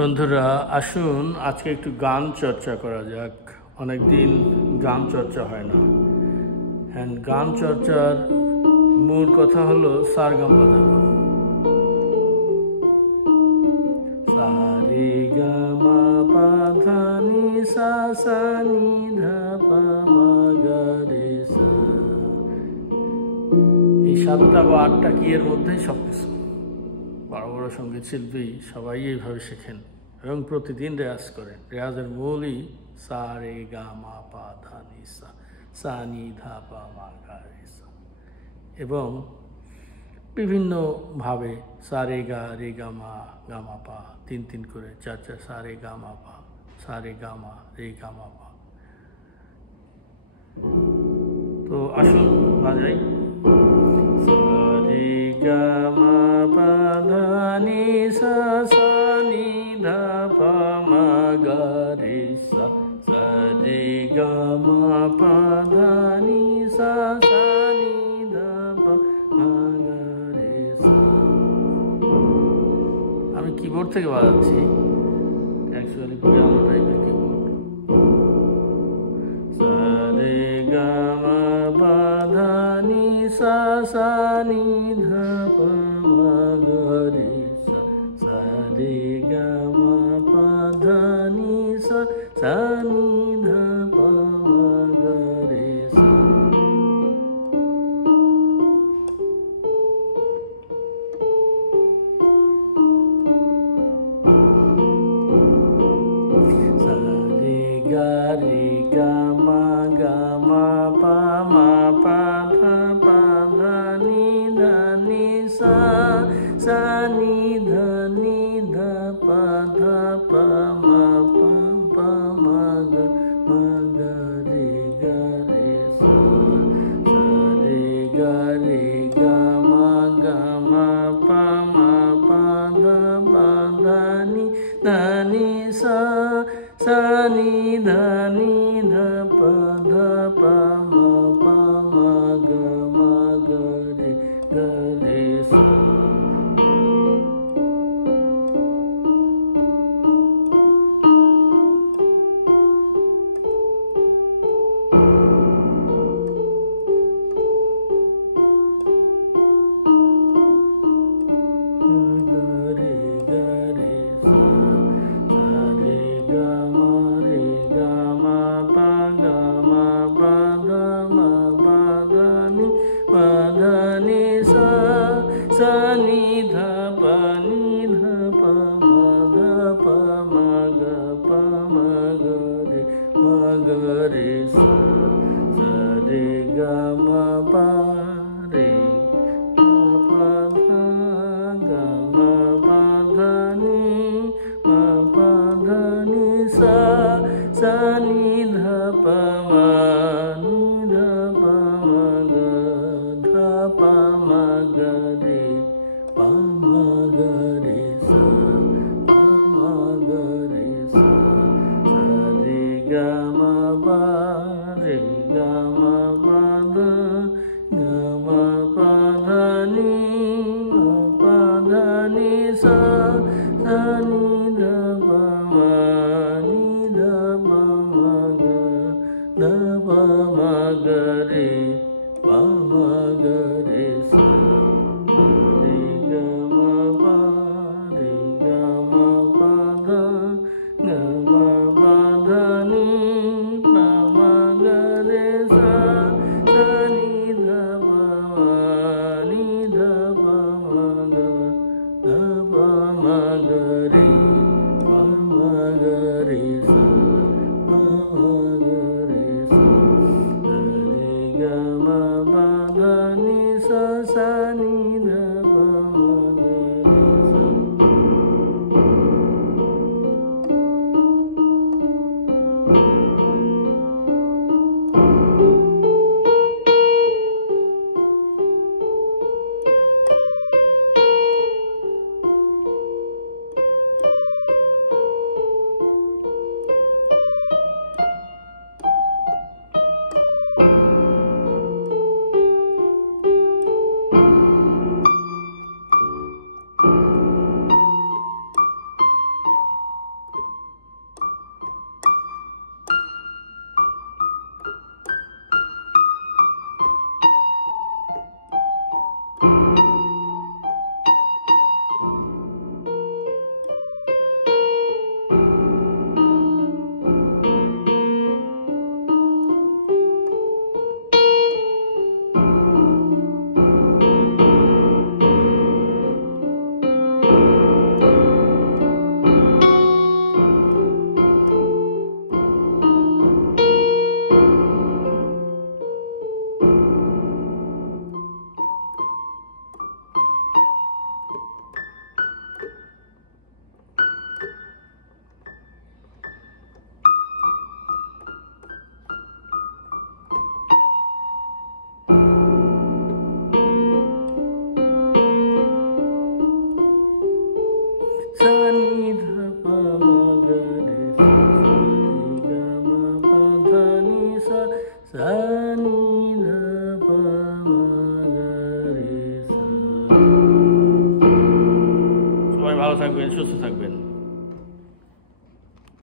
বন্ধুরা আসুন আজকে একটু গান চর্চা করা যাক। অনেকদিন গান চর্চা হয় না। হ্যাঁ, গান চর্চার মূল কথা হলো সারগাম বাজানো। সারে গা মা পা ধা নি সা সা নি ধা পা মা গা রে সা। এই 7টা বা 8টা কিয়ের মধ্যেই সবকিছু। বড় বড় সঙ্গীত শিল্পী সবাই এইভাবে শেখেন এবং প্রতিদিন রেয়াজ করেন। রেয়াজের মূলই সা রে গা মা পা ধা নি সা, সা নি ধা পা মা গা রে সা। এবং বিভিন্নভাবে সা রে গা মা পা 3 করে 4 সা রে গা মা পা, সা রে গা মা পা। তো আসুন বাজাই। সা রে গা মা পা ধা নি সা, সা নি ধা পা মা গা রে সা, সা রে গা মা পা ধা নি সা, সা নি ধা পা মা গা রে সা। আমি কিবোর্ড থেকে বাজাচ্ছি, অ্যাকচুয়ালি পিয়ানো টাইপের কিবোর্ড। সা রে গা মা পা ধা নি সা, সা নি ধা পা মা গা রে সা, সা রে গা মা পা ধা নি সা, সা নি ধা পা মা গা রে সা। সা রে গা মা পা ধা নি সা, সা নি ধা পা ধা পা মা গা রে সা, সা রে গা মা পা ধা নি সা, সা নি ধা পা ধা পা মা গা রে সা। Sa ni dha pa ma ga pa ma ga re sa, sa re ga ma pa re pa dha ga ma pa dha ni sa, sa ni dha pa ma ga dha pa ma ga re pa ma ga re sa, pa ma ga re sa, sa re ga ma pa dha ni sa, sa ni dha pa ma ga re pa ma ga re sa. Sa সা নি ধা পা মা গা রে সা। সবাই ভালো থাকবেন, সুস্থ থাকবেন।